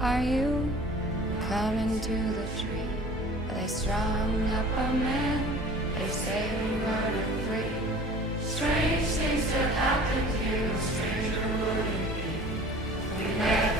Are you coming to the tree? They strung up a man, they say we're running free. Strange things that happened here, stranger would it be? We never